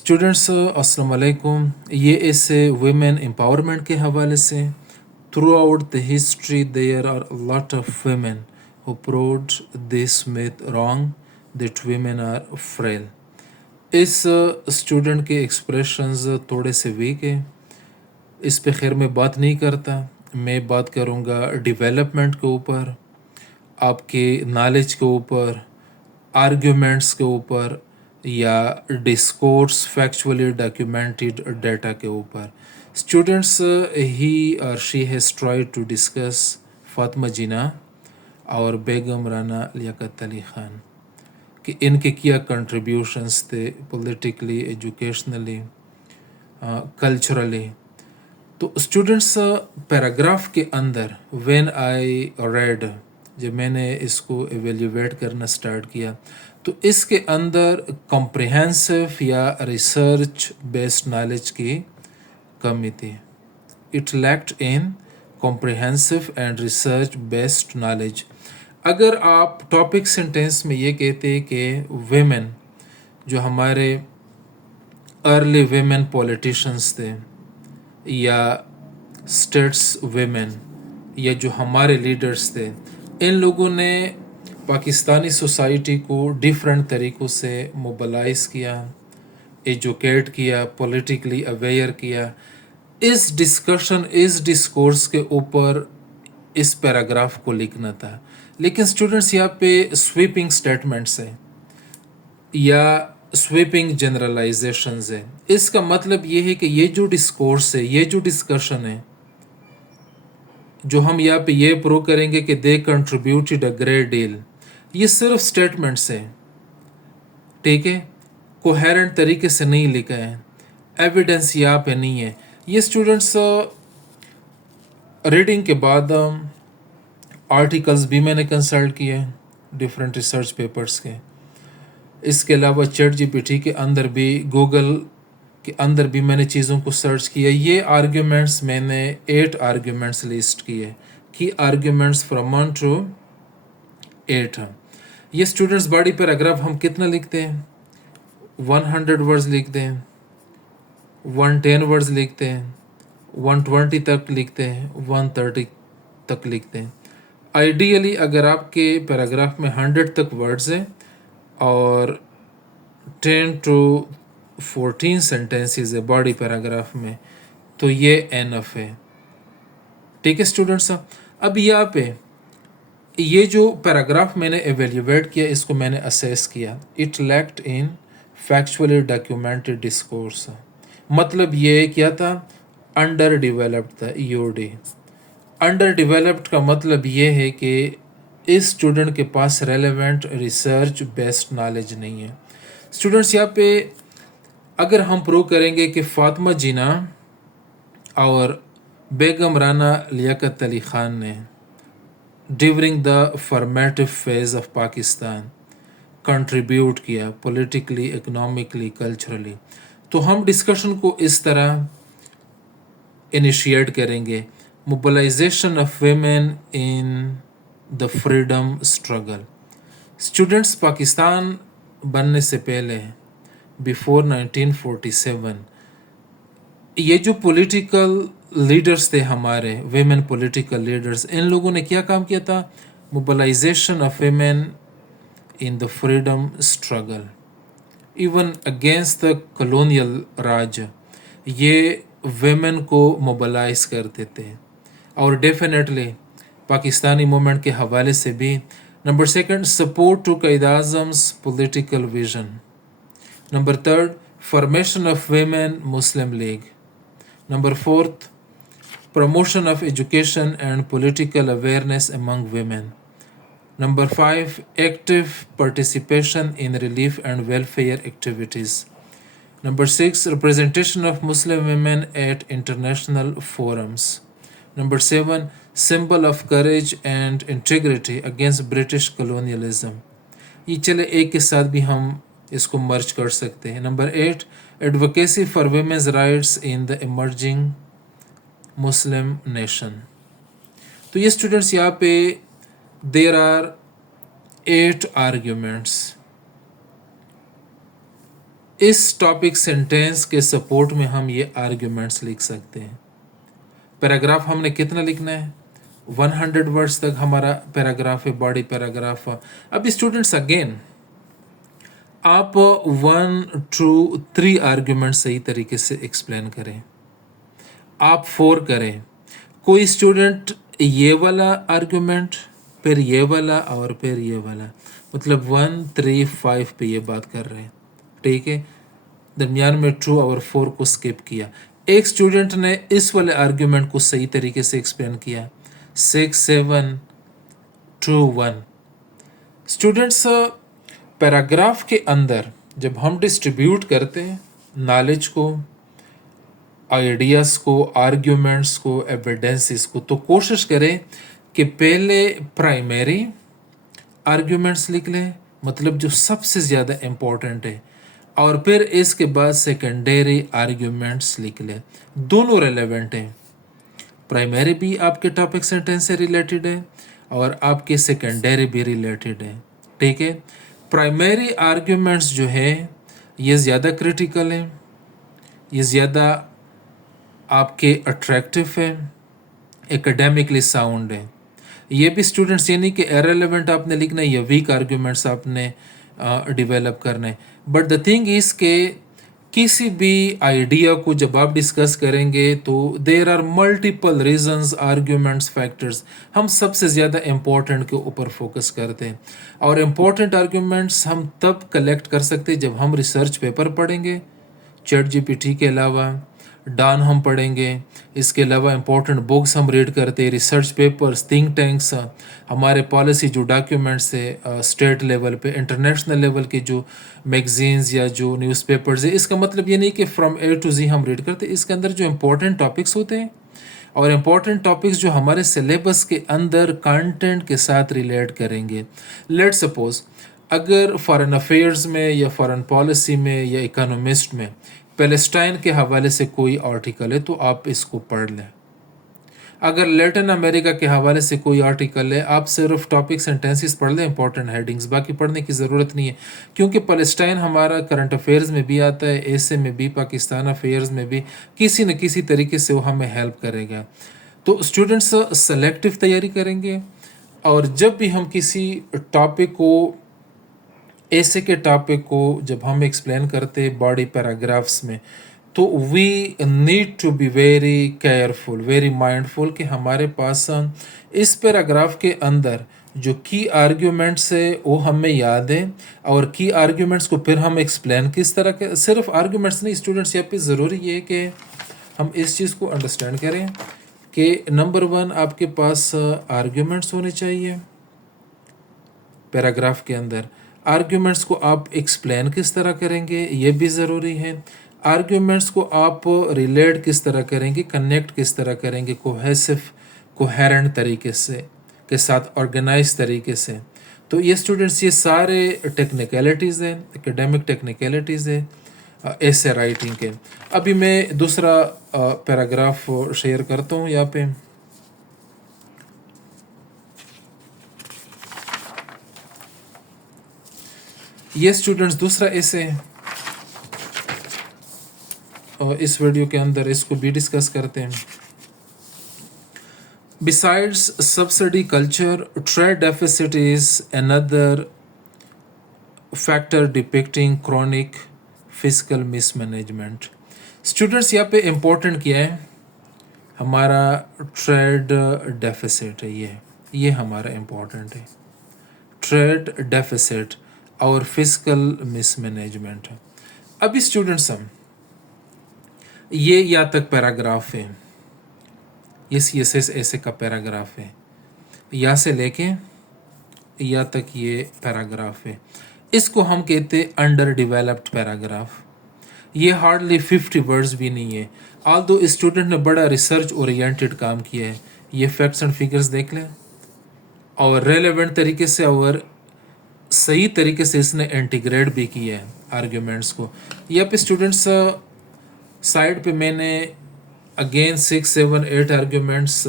Students अस्सलाम वालेकुम। ये इस वुमेन एम्पावरमेंट के हवाले से throughout the history there are lot of women who proved this myth wrong that women are frail. इस स्टूडेंट के एक्सप्रेशंस थोड़े से वीक है, इस पे खैर मैं बात नहीं करता। मैं बात करूँगा डेवलपमेंट के ऊपर, आपके नॉलेज के ऊपर, आर्ग्यूमेंट्स के ऊपर या डिस्कोर्स फैक्चुअली डॉक्यूमेंटेड डाटा के ऊपर। स्टूडेंट्स ही और she has tried to discuss Fatima Jinnah और बेगम राना लियाकत अली ख़ान कि इनके क्या कंट्रीब्यूशंस थे पॉलिटिकली, एजुकेशनली, कल्चरली। तो स्टूडेंट्स पैराग्राफ के अंदर व्हेन आई रेड, जब मैंने इसको एवेल्यूएट करना स्टार्ट किया तो इसके अंदर कॉम्प्रिहेंसिव या रिसर्च बेस्ड नॉलेज की कमी थी। It lacked in comprehensive and research based knowledge. अगर आप टॉपिक सेंटेंस में ये कहते कि वेमेन, जो हमारे अर्ली वेमेन पॉलिटिशियंस थे या स्टेट्स वेमेन या जो हमारे लीडर्स थे, इन लोगों ने पाकिस्तानी सोसाइटी को डिफरेंट तरीक़ों से मोबलाइज़ किया, एजुकेट किया, पॉलिटिकली अवेयर किया। इस डिस्कशन, इस डिस्कोर्स के ऊपर इस पैराग्राफ को लिखना था, लेकिन स्टूडेंट्स यहाँ पे स्वीपिंग स्टेटमेंट्स हैं या स्वीपिंग जनरलाइजेशंस है। इसका मतलब ये है कि ये जो डिस्कोर्स है, ये जो डिस्कशन है, जो हम यहाँ पे ये प्रूव करेंगे कि दे कंट्रीब्यूटेड अ ग्रेट डील, ये सिर्फ स्टेटमेंट्स हैं, ठीक है, कोहेरेंट तरीके से नहीं लिखा है, एविडेंस यहाँ पे नहीं है। ये स्टूडेंट्स रीडिंग के बाद आर्टिकल्स भी मैंने कंसल्ट किए डिफरेंट रिसर्च पेपर्स के। इसके अलावा चैट जीपीटी के अंदर भी, गूगल के अंदर भी मैंने चीज़ों को सर्च किया। ये आर्ग्यूमेंट्स मैंने 8 आर्ग्यूमेंट्स लिस्ट किए कि आर्ग्यूमेंट्स फ्रॉम 1 to 8 हैं। ये स्टूडेंट्स बॉडी पैराग्राफ हम कितना लिखते हैं? 100 वर्ड्स लिखते हैं, 110 वर्ड्स लिखते हैं, 120 तक लिखते हैं, 130 तक लिखते हैं। आइडियली अगर आपके पैराग्राफ में 100 तक वर्ड्स हैं और 10 to 14 सेंटेंसेस है बॉडी पैराग्राफ में, तो ये एनफ है, ठीक है स्टूडेंट्स। अब यहाँ पे ये जो पैराग्राफ मैंने एवेल्यूएट किया, इसको मैंने असेस किया, it lacked in factually documented discourse. मतलब ये क्या था? अंडर डेवलप्ड था। ईओडी अंडर डेवलप्ड का मतलब ये है कि इस स्टूडेंट के पास रेलेवेंट रिसर्च बेस्ड नॉलेज नहीं है। स्टूडेंट्स यहाँ पे अगर हम प्रूव करेंगे कि फातिमा जिना और बेगम राना लियाकत अली ख़ान ने during the formative phase of Pakistan contribute किया पॉलिटिकली, इकोनॉमिकली, कल्चरली, तो हम डिस्कशन को इस तरह इनिशिएट करेंगे, mobilization of women in the freedom struggle. Students, Pakistan बनने से पहले, बिफोर 1947, ये जो पॉलिटिकल लीडर्स थे हमारे, वेमेन पॉलिटिकल लीडर्स, इन लोगों ने क्या काम किया था? Mobilization of women in the freedom struggle, even against the colonial Raj, ये वेमेन को मोबिलाइज करते थे। और डेफिनेटली पाकिस्तानी मूवमेंट के हवाले से भी। Number 2, support to Quaid-e-Azam's political vision. Number 3, formation of women Muslim League. Number 4, promotion of education and political awareness among women. Number 5, active participation in relief and welfare activities. Number 6, representation of Muslim women at international forums. Number 7, symbol of courage and integrity against British colonialism. ये चले एक के साथ भी हम इसको मर्ज कर सकते हैं। Number 8, advocacy for women's rights in the emerging Muslim nation. तो ये स्टूडेंट्स यहाँ पे देर आर 8 आर्ग्यूमेंट्स। इस टॉपिक सेंटेंस के सपोर्ट में हम ये आर्ग्यूमेंट्स लिख सकते हैं। पैराग्राफ हमने कितना लिखना है? 100 वर्ड्स तक हमारा पैराग्राफ है, बॉडी पैराग्राफ। अब स्टूडेंट्स अगेन आप 1 2 3 आर्ग्यूमेंट सही तरीके से एक्सप्लेन करें, आप 4 करें। कोई स्टूडेंट ये वाला आर्ग्यूमेंट, फिर ये वाला और फिर ये वाला, मतलब 1 3 5 पे ये बात कर रहे हैं, ठीक है। दरमियान में 2 और 4 को स्किप किया। एक स्टूडेंट ने इस वाले आर्ग्यूमेंट को सही तरीके से एक्सप्लेन किया, 6 7 2 1। स्टूडेंट्स पैराग्राफ के अंदर जब हम डिस्ट्रीब्यूट करते हैं नॉलेज को, आइडियाज़ को, आर्ग्यूमेंट्स को, एविडेंसेस को, तो कोशिश करें कि पहले प्राइमरी आर्ग्यूमेंट्स लिख लें, मतलब जो सबसे ज़्यादा इम्पोर्टेंट है, और फिर इसके बाद सेकेंडरी आर्ग्यूमेंट्स लिख लें। दोनों रेलेवेंट हैं, प्राइमरी भी आपके टॉपिक सेंटेंस से रिलेटेड है और आपके सेकेंडरी भी रिलेटेड है, ठीक है। प्राइमरी आर्ग्यूमेंट्स जो है ये ज़्यादा क्रिटिकल है, ये ज़्यादा आपके अट्रैक्टिव है, एकेडमिकली साउंड है। ये भी स्टूडेंट्स ये नहीं कि इररिलेवेंट आपने लिखना है या वीक आर्ग्यूमेंट्स आपने डेवलप करना है। बट द थिंग इज़ के किसी भी आइडिया को जब आप डिस्कस करेंगे तो there are multiple reasons, arguments, factors. हम सबसे ज़्यादा इम्पोर्टेंट के ऊपर फोकस करते हैं, और इम्पोर्टेंट आर्ग्यूमेंट्स हम तब कलेक्ट कर सकते हैं जब हम रिसर्च पेपर पढ़ेंगे, चैट जीपीटी के अलावा डॉन हम पढ़ेंगे, इसके अलावा इम्पोर्टेंट बुक्स हम रीड करते हैं, रिसर्च पेपर्स, थिंक टैंक्स, हमारे पॉलिसी जो डॉक्यूमेंट्स है स्टेट लेवल पे, इंटरनेशनल लेवल के जो मैगजीन्स या जो न्यूज़पेपर्स है। इसका मतलब ये नहीं कि फ्रॉम ए टू जी हम रीड करते, इसके अंदर जो इम्पोर्टेंट टॉपिक्स होते हैं और इम्पोर्टेंट टॉपिक्स जो हमारे सिलेबस के अंदर कंटेंट के साथ रिलेट करेंगे। लेट सपोज अगर फॉरेन अफेयर्स में या फॉरेन पॉलिसी में या इकोनॉमिस्ट में पैलेस्टाइन के हवाले से कोई आर्टिकल है तो आप इसको पढ़ लें। अगर लैटिन अमेरिका के हवाले से कोई आर्टिकल है, आप सिर्फ टॉपिक सेंटेंसेस पढ़ लें, इंपॉर्टेंट हेडिंग्स, बाकी पढ़ने की ज़रूरत नहीं है, क्योंकि पैलेस्टाइन हमारा करंट अफेयर्स में भी आता है, ऐसे में भी, पाकिस्तान अफेयर्स में भी, किसी न किसी तरीके से वो हमें हेल्प करेगा। तो स्टूडेंट्स सेलेक्टिव तैयारी करेंगे, और जब भी हम किसी टॉपिक को, ऐसे के टॉपिक को जब हम एक्सप्लेन करते हैं बॉडी पैराग्राफ्स में, तो we need to be very careful, very mindful कि हमारे पास इस पैराग्राफ के अंदर जो की आर्ग्यूमेंट्स है वो हमें याद है, और की आर्ग्यूमेंट्स को फिर हम एक्सप्लेन किस तरह के, सिर्फ आर्ग्यूमेंट्स नहीं स्टूडेंट्स, यहाँ पे ज़रूरी ये है कि हम इस चीज़ को अंडरस्टैंड करें कि नंबर 1 आपके पास आर्ग्यूमेंट्स होने चाहिए पैराग्राफ के अंदर। आर्ग्यूमेंट्स को आप एक्सप्लेन किस तरह करेंगे ये भी ज़रूरी है। आर्ग्यूमेंट्स को आप रिलेट किस तरह करेंगे, कनेक्ट किस तरह करेंगे, कोहेसिव, कोहेरेंट तरीके से के साथ, ऑर्गेनाइज तरीके से। तो ये स्टूडेंट्स ये सारे टेक्निकलिटीज़ हैं, एकेडमिक टेक्निकलिटीज़ है ऐसे राइटिंग के। अभी मैं दूसरा पैराग्राफ शेयर करता हूँ यहाँ पे। ये स्टूडेंट्स दूसरा ऐसे इस वीडियो के अंदर इसको भी डिस्कस करते हैं। Besides subsidy culture, trade deficit is another factor depicting chronic physical mismanagement. Students यहाँ पे इम्पोर्टेंट क्या है, हमारा ट्रेड डेफिसिट है, ये हमारा इम्पोर्टेंट है, ट्रेड डेफिसिट और फिजिकल मिसमैनेजमेंट। अभी स्टूडेंट्स हम ये या तक पैराग्राफ है, ये ऐसे का पैराग्राफ है, या से लेके या तक ये पैराग्राफ है, इसको हम कहते हैं अंडर डेवलप्ड पैराग्राफ। ये हार्डली 50 वर्ड्स भी नहीं है, ऑल्दो स्टूडेंट ने बड़ा रिसर्च ओरिएंटेड काम किया है। ये फैक्ट्स एंड फिगर्स देख लें और रेलेवेंट तरीके से और सही तरीके से इसने इंटीग्रेट भी किया है आर्ग्यूमेंट्स को। यहाँ पे स्टूडेंट्स साइड पे मैंने अगेन 6 7 8 आर्ग्यूमेंट्स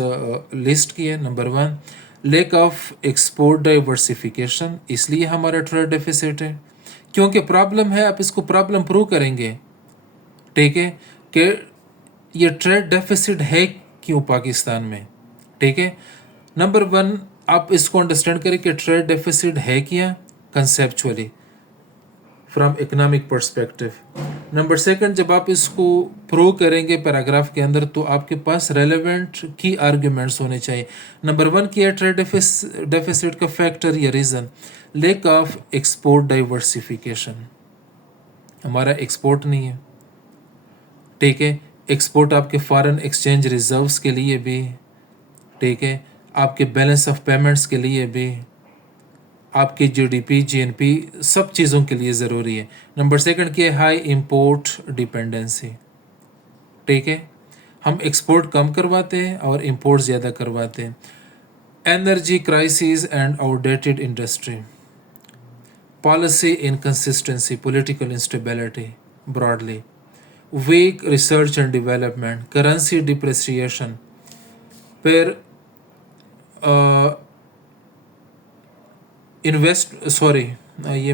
लिस्ट किए। Number 1, lack of export diversification, इसलिए हमारा ट्रेड डेफिसिट है, क्योंकि प्रॉब्लम है, आप इसको प्रॉब्लम प्रूव करेंगे, ठीक है, कि ये ट्रेड डेफिसिट है क्यों पाकिस्तान में, ठीक है। नंबर वन, आप इसको अंडरस्टैंड करें कि ट्रेड डेफिसिट है क्या conceptually from economic perspective. Number second, जब आप इसको प्रूव करेंगे पैराग्राफ के अंदर, तो आपके पास रेलेवेंट की आर्ग्यूमेंट्स होने चाहिए। नंबर वन क्या है ट्रेड डेफिसिट का फैक्टर या reason? Lack of export diversification, हमारा एक्सपोर्ट नहीं है, ठीक है। एक्सपोर्ट आपके फॉरेन एक्सचेंज रिजर्व्स के लिए भी, ठीक है, आपके बैलेंस ऑफ पेमेंट्स के लिए भी, आपकी जीडीपी जीएनपी सब चीज़ों के लिए ज़रूरी है। नंबर सेकंड क्या है? हाई इंपोर्ट डिपेंडेंसी, ठीक है, हम एक्सपोर्ट कम करवाते हैं और इंपोर्ट ज़्यादा करवाते हैं। Energy crisis and outdated industry, policy inconsistency, political instability broadly, weak research and development, currency depreciation, फिर ये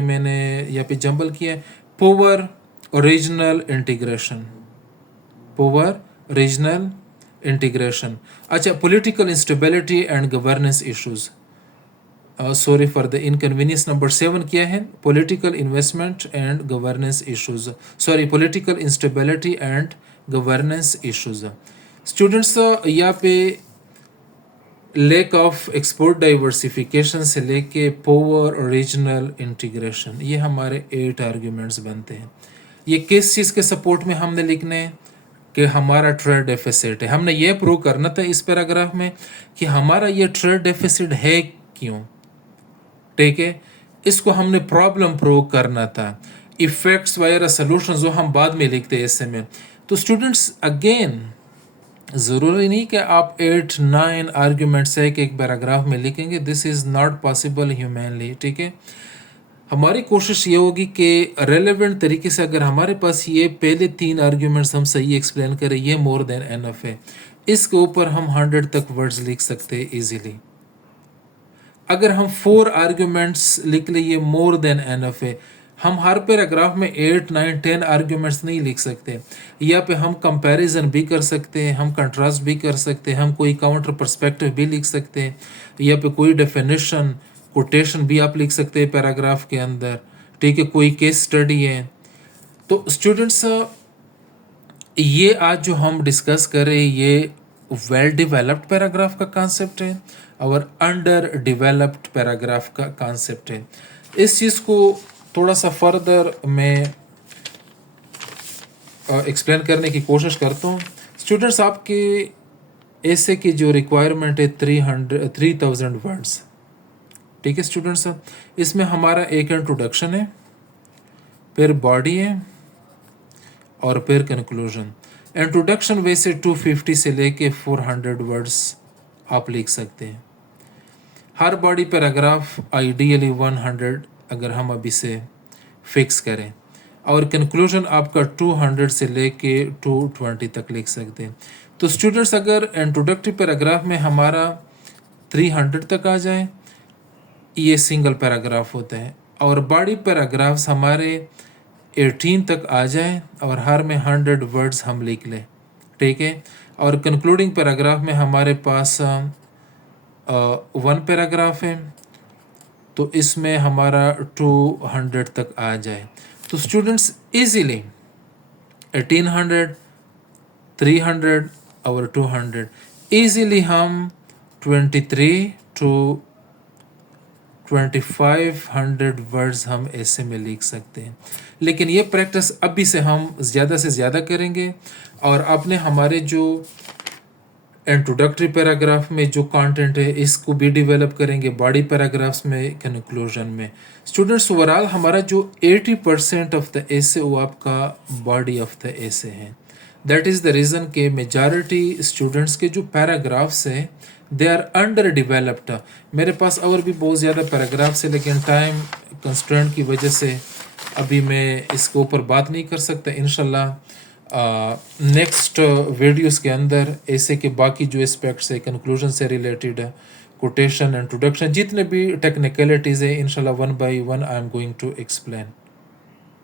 मैंने यहाँ पे जंबल किया है, poor regional integration, poor regional integration. अच्छा, political instability and governance issues, sorry for the inconvenience. Number 7 क्या है? Political investment and governance issues, sorry political instability and governance issues. Students, यहाँ पे लैक ऑफ एक्सपोर्ट डाइवर्सिफिकेशन से लेके poor regional integration, ये हमारे 8 arguments बनते हैं। ये किस चीज़ के सपोर्ट में हमने लिखने हैं? कि हमारा ट्रेड डेफिसिट है। हमने ये प्रूव करना था इस पैराग्राफ में कि हमारा ये ट्रेड डेफिसिट है क्यों, ठीक है। इसको हमने प्रॉब्लम प्रूव करना था। इफेक्ट्स वगैरह सोल्यूशन जो हम बाद में लिखते हैं ऐसे में। तो स्टूडेंट्स, अगेन ज़रूरी नहीं कि आप 8-9 आर्ग्यूमेंट्स एक पैराग्राफ में लिखेंगे, this is not possible humanly, ठीक है। हमारी कोशिश ये होगी कि रेलेवेंट तरीके से अगर हमारे पास ये पहले 3 आर्ग्यूमेंट्स हम सही एक्सप्लेन करें, ये मोर देन एनफ है। इसके ऊपर हम 100 तक वर्ड्स लिख सकते हैं ईजीली। अगर हम 4 आर्ग्यूमेंट्स लिख ले, ये मोर देन एनफ है। हम हर पैराग्राफ में 8-9-10 आर्ग्यूमेंट्स नहीं लिख सकते। या पे हम कंपैरिजन भी कर सकते हैं, हम कंट्रास्ट भी कर सकते हैं, हम कोई काउंटर पर्सपेक्टिव भी लिख सकते हैं, या पे कोई डेफिनेशन कोटेशन भी आप लिख सकते हैं पैराग्राफ के अंदर, ठीक है, कोई केस स्टडी है। तो स्टूडेंट्स, ये आज जो हम डिस्कस कर रहे हैं, ये वेल डेवलप्ड पैराग्राफ का कॉन्सेप्ट है और अंडर डेवलप्ड पैराग्राफ का कॉन्सेप्ट है। इस चीज़ को थोड़ा सा फर्दर मैं एक्सप्लेन करने की कोशिश करता हूँ। स्टूडेंट्स, आपके ऐसे की जो रिक्वायरमेंट है 3000 वर्ड्स, ठीक है स्टूडेंट्स। इसमें हमारा एक इंट्रोडक्शन है, फिर बॉडी है और फिर कंक्लूजन। इंट्रोडक्शन वैसे 250 से लेके 400 वर्ड्स आप लिख सकते हैं। हर बॉडी पैराग्राफ आइडियली 100 अगर हम अभी से फिक्स करें, और कंक्लूजन आपका 200 से लेके 220 तक लिख सकते हैं। तो स्टूडेंट्स, अगर इंट्रोडक्टरी पैराग्राफ में हमारा 300 तक आ जाए, ये सिंगल पैराग्राफ होता है, और बॉडी पैराग्राफ्स हमारे 18 तक आ जाए और हर में 100 वर्ड्स हम लिख लें, ठीक है। और कंक्लूडिंग पैराग्राफ में हमारे पास 1 पैराग्राफ है, तो इसमें हमारा 200 तक आ जाए। तो स्टूडेंट्स, इजीली 1800, 300 और 200 इजीली हम 23 to 2500 वर्ड्स हम ऐसे में लिख सकते हैं। लेकिन ये प्रैक्टिस अभी से हम ज़्यादा से ज़्यादा करेंगे, और आपने हमारे जो इंट्रोडक्टरी पैराग्राफ में जो कंटेंट है इसको भी डेवलप करेंगे बॉडी पैराग्राफ्स में, कंक्लूजन में। स्टूडेंट्स, ओवरऑल हमारा जो 80% ऑफ द एसे वो आपका बॉडी ऑफ द एसे है। दैट इज़ द रीज़न के मेजॉरिटी स्टूडेंट्स के जो पैराग्राफ्स हैं दे आर अंडर डेवलप्ड। मेरे पास और भी बहुत ज़्यादा पैराग्राफ्स है, लेकिन टाइम कंस्ट्रेंट की वजह से अभी मैं इसके ऊपर बात नहीं कर सकता। इंशाल्लाह नेक्स्ट वीडियोस के अंदर ऐसे के बाकी जो एस्पेक्ट्स है कंक्लूजन से रिलेटेड, कोटेशन, इंट्रोडक्शन, जितने भी टेक्निकलिटीज़ है, इंशाल्लाह 1 by 1 I am going to explain.